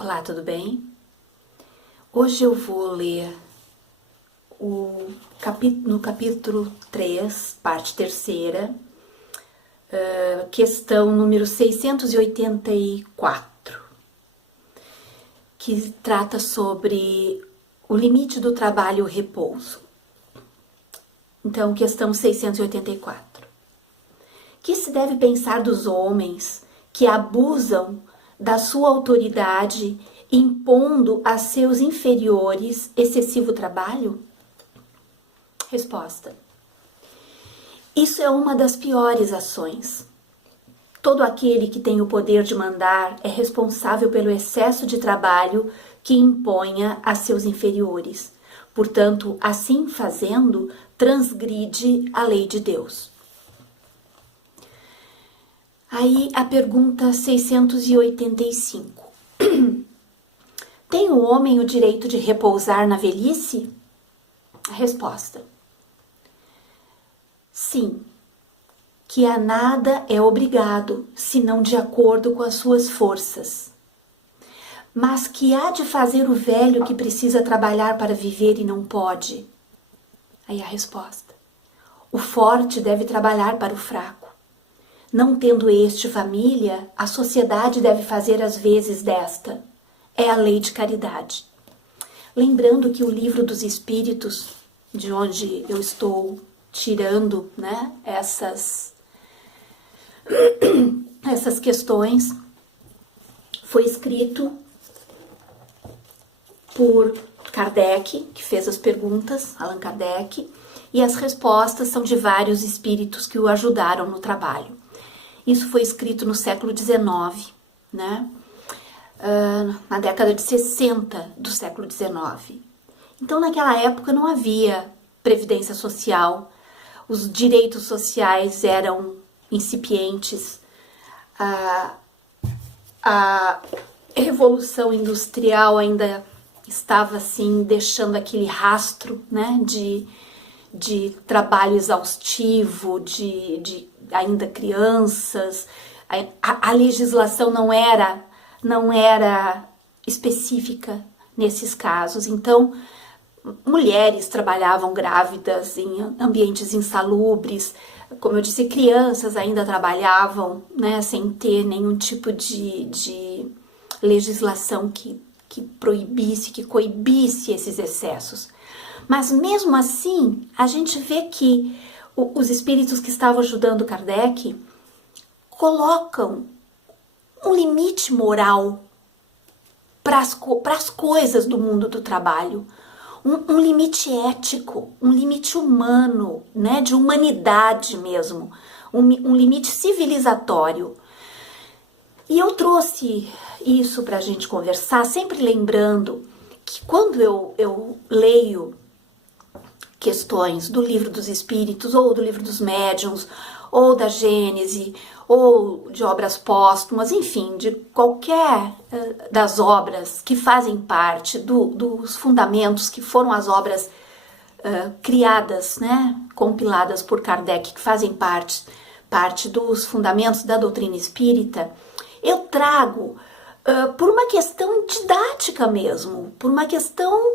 Olá, tudo bem? Hoje eu vou ler no capítulo 3, parte terceira, questão número 684, que trata sobre o limite do trabalho e o repouso. Então, questão 684. Que se deve pensar dos homens que abusam da sua autoridade, impondo a seus inferiores excessivo trabalho? Resposta: isso é uma das piores ações. Todo aquele que tem o poder de mandar é responsável pelo excesso de trabalho que imponha a seus inferiores. Portanto, assim fazendo, transgride a lei de Deus. Aí a pergunta 685. Tem o homem o direito de repousar na velhice? A resposta: sim, que a nada é obrigado, senão de acordo com as suas forças. Mas que há de fazer o velho que precisa trabalhar para viver e não pode? Aí a resposta: o forte deve trabalhar para o fraco. Não tendo este família, a sociedade deve fazer as vezes desta. É a lei de caridade. Lembrando que o Livro dos Espíritos, de onde eu estou tirando, né, essas questões, foi escrito por Kardec, que fez as perguntas, Allan Kardec, e as respostas são de vários espíritos que o ajudaram no trabalho. Isso foi escrito no século XIX, né? Na década de 60 do século XIX. Então, naquela época não havia previdência social, os direitos sociais eram incipientes, a revolução industrial ainda estava assim deixando aquele rastro, né, de trabalho exaustivo, de ainda crianças. A legislação não era específica nesses casos. Então, mulheres trabalhavam grávidas em ambientes insalubres. Como eu disse, crianças ainda trabalhavam, né, sem ter nenhum tipo de legislação que proibisse, que coibisse esses excessos. Mas mesmo assim, a gente vê que os espíritos que estavam ajudando Kardec colocam um limite moral para as coisas do mundo do trabalho, um limite ético, um limite humano, né, de humanidade mesmo, um limite civilizatório. E eu trouxe isso para a gente conversar, sempre lembrando que quando eu leio questões do Livro dos Espíritos, ou do Livro dos Médiuns, ou da Gênese, ou de obras póstumas, enfim, de qualquer das obras que fazem parte dos fundamentos, que foram as obras criadas, né, compiladas por Kardec, que fazem parte dos fundamentos da doutrina espírita, eu trago por uma questão didática mesmo, por uma questão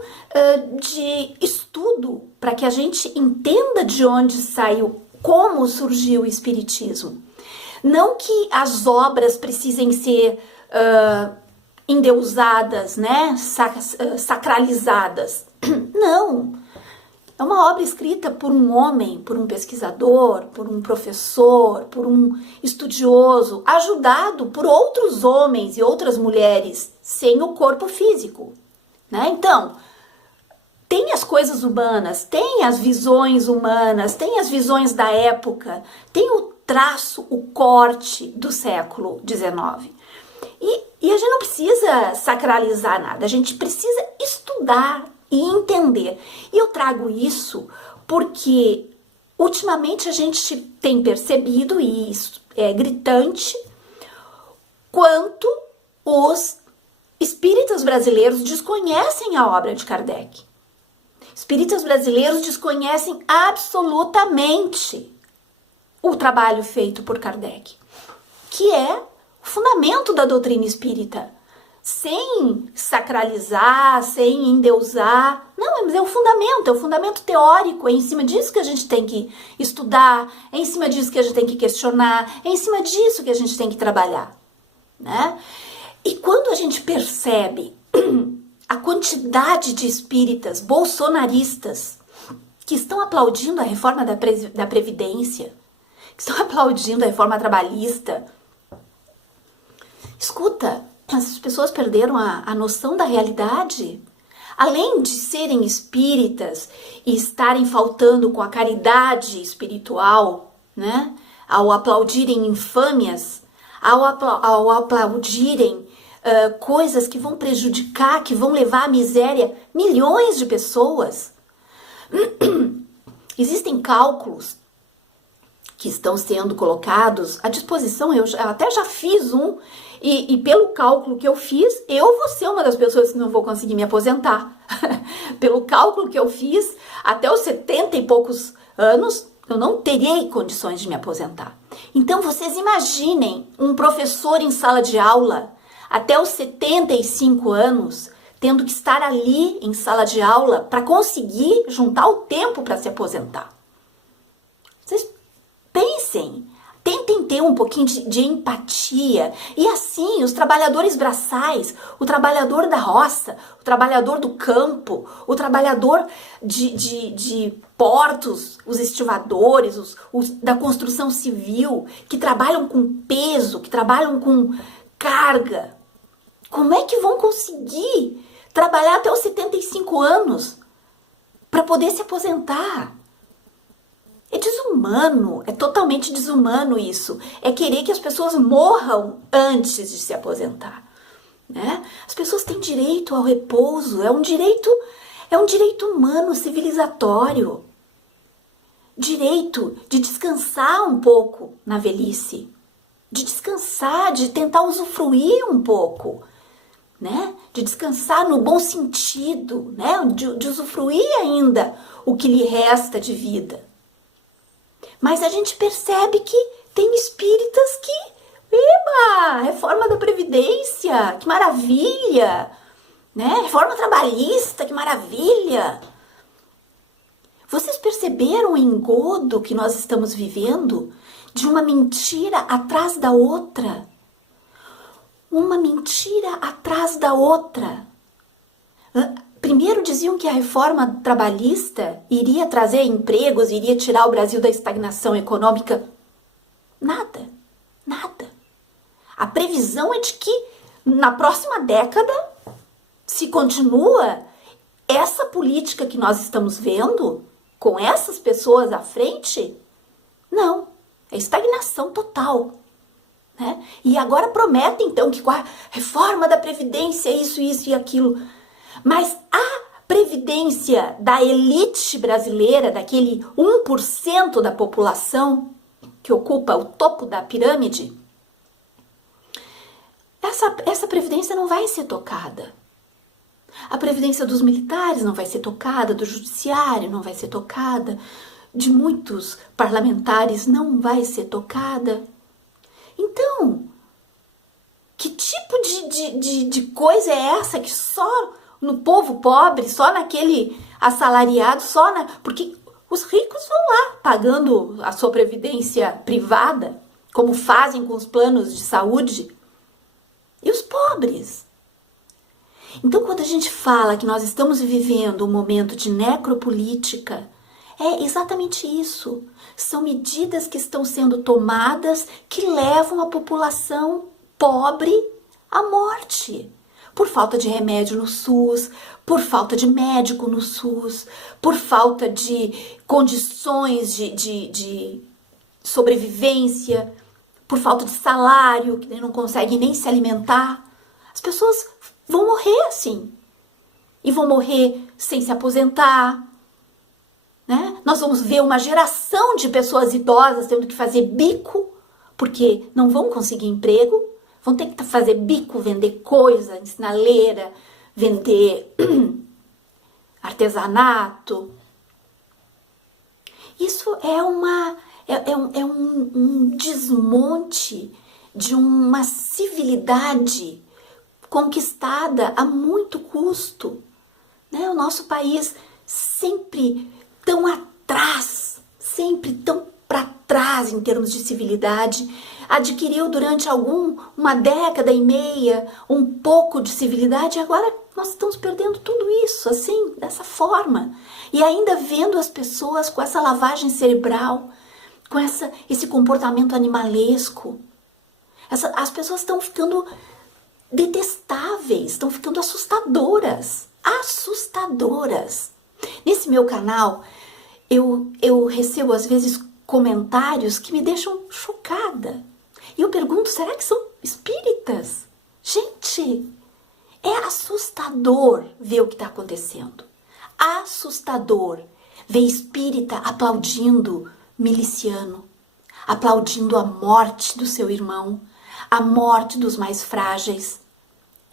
de estudo, para que a gente entenda de onde saiu, como surgiu o Espiritismo. Não que as obras precisem ser endeusadas, né, sacralizadas. Não. É uma obra escrita por um homem, por um pesquisador, por um professor, por um estudioso, ajudado por outros homens e outras mulheres, sem o corpo físico, né? Então, tem as coisas humanas, tem as visões humanas, tem as visões da época, tem o traço, o corte do século XIX. E a gente não precisa sacralizar nada, a gente precisa estudar e entender. E eu trago isso porque ultimamente a gente tem percebido, e isso é gritante, quanto os espíritas brasileiros desconhecem a obra de Kardec. Espíritas brasileiros desconhecem absolutamente o trabalho feito por Kardec, que é o fundamento da doutrina espírita. sem sacralizar, sem endeusar. Não, mas é o fundamento teórico, é em cima disso que a gente tem que estudar, é em cima disso que a gente tem que questionar, é em cima disso que a gente tem que trabalhar, né? E quando a gente percebe a quantidade de espíritas bolsonaristas que estão aplaudindo a reforma da Previdência, que estão aplaudindo a reforma trabalhista, escuta, as pessoas perderam a noção da realidade. Além de serem espíritas e estarem faltando com a caridade espiritual, né? Ao aplaudirem infâmias, ao aplaudirem coisas que vão prejudicar, que vão levar à miséria milhões de pessoas. Existem cálculos que estão sendo colocados à disposição, eu até já fiz um, e pelo cálculo que eu fiz, eu vou ser uma das pessoas que não vou conseguir me aposentar. Pelo cálculo que eu fiz, até os 70 e poucos anos, eu não terei condições de me aposentar. Então vocês imaginem um professor em sala de aula, até os 75 anos, tendo que estar ali em sala de aula para conseguir juntar o tempo para se aposentar. Vocês pensem, tentem ter um pouquinho de empatia. E assim, os trabalhadores braçais, o trabalhador da roça, o trabalhador do campo, o trabalhador de portos, os estivadores, os da construção civil, que trabalham com peso, que trabalham com carga. Como é que vão conseguir trabalhar até os 75 anos para poder se aposentar? É desumano, é totalmente desumano isso. É querer que as pessoas morram antes de se aposentar, né? As pessoas têm direito ao repouso, é um direito humano, civilizatório. Direito de descansar um pouco na velhice, de descansar, de tentar usufruir um pouco, né? De descansar no bom sentido, né? De usufruir ainda o que lhe resta de vida. Mas a gente percebe que tem espíritas que, eba, reforma da Previdência, que maravilha, né? Reforma trabalhista, que maravilha. Vocês perceberam o engodo que nós estamos vivendo de uma mentira atrás da outra? Uma mentira atrás da outra. Primeiro diziam que a reforma trabalhista iria trazer empregos, iria tirar o Brasil da estagnação econômica. Nada, nada. A previsão é de que na próxima década, se continua essa política que nós estamos vendo, com essas pessoas à frente, não, é estagnação total. Né? E agora prometem então que com a reforma da Previdência, isso e aquilo. Mas a previdência da elite brasileira, daquele 1% da população que ocupa o topo da pirâmide, essa previdência não vai ser tocada. A previdência dos militares não vai ser tocada, do judiciário não vai ser tocada, de muitos parlamentares não vai ser tocada. Então, que tipo de coisa é essa que só no povo pobre, só naquele assalariado, porque os ricos vão lá pagando a sua previdência privada, como fazem com os planos de saúde, e os pobres? Então, quando a gente fala que nós estamos vivendo um momento de necropolítica, é exatamente isso. São medidas que estão sendo tomadas que levam a população pobre à morte. Por falta de remédio no SUS, por falta de médico no SUS, por falta de condições de sobrevivência, por falta de salário, que não conseguem nem se alimentar. As pessoas vão morrer assim. E vão morrer sem se aposentar. Né? Nós vamos ver uma geração de pessoas idosas tendo que fazer bico, porque não vão conseguir emprego, vão ter que fazer bico, vender coisa, sinaleira, vender artesanato. Isso é um desmonte de uma civilidade conquistada a muito custo, né? O nosso país sempre tão atrás, sempre tão para trás em termos de civilidade, adquiriu durante uma década e meia um pouco de civilidade e agora nós estamos perdendo tudo isso, assim, dessa forma. E ainda vendo as pessoas com essa lavagem cerebral, com esse comportamento animalesco. As pessoas estão ficando detestáveis, estão ficando assustadoras. Assustadoras. Nesse meu canal, eu recebo às vezes comentários que me deixam chocada. E eu pergunto, será que são espíritas? Gente, é assustador ver o que está acontecendo. Assustador ver espírita aplaudindo miliciano, aplaudindo a morte do seu irmão, a morte dos mais frágeis.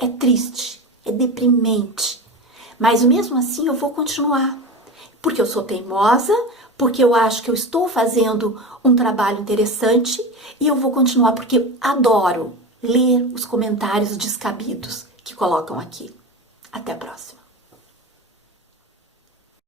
É triste, é deprimente. Mas mesmo assim eu vou continuar. Porque eu sou teimosa, porque eu acho que eu estou fazendo um trabalho interessante e eu vou continuar porque adoro ler os comentários descabidos que colocam aqui. Até a próxima.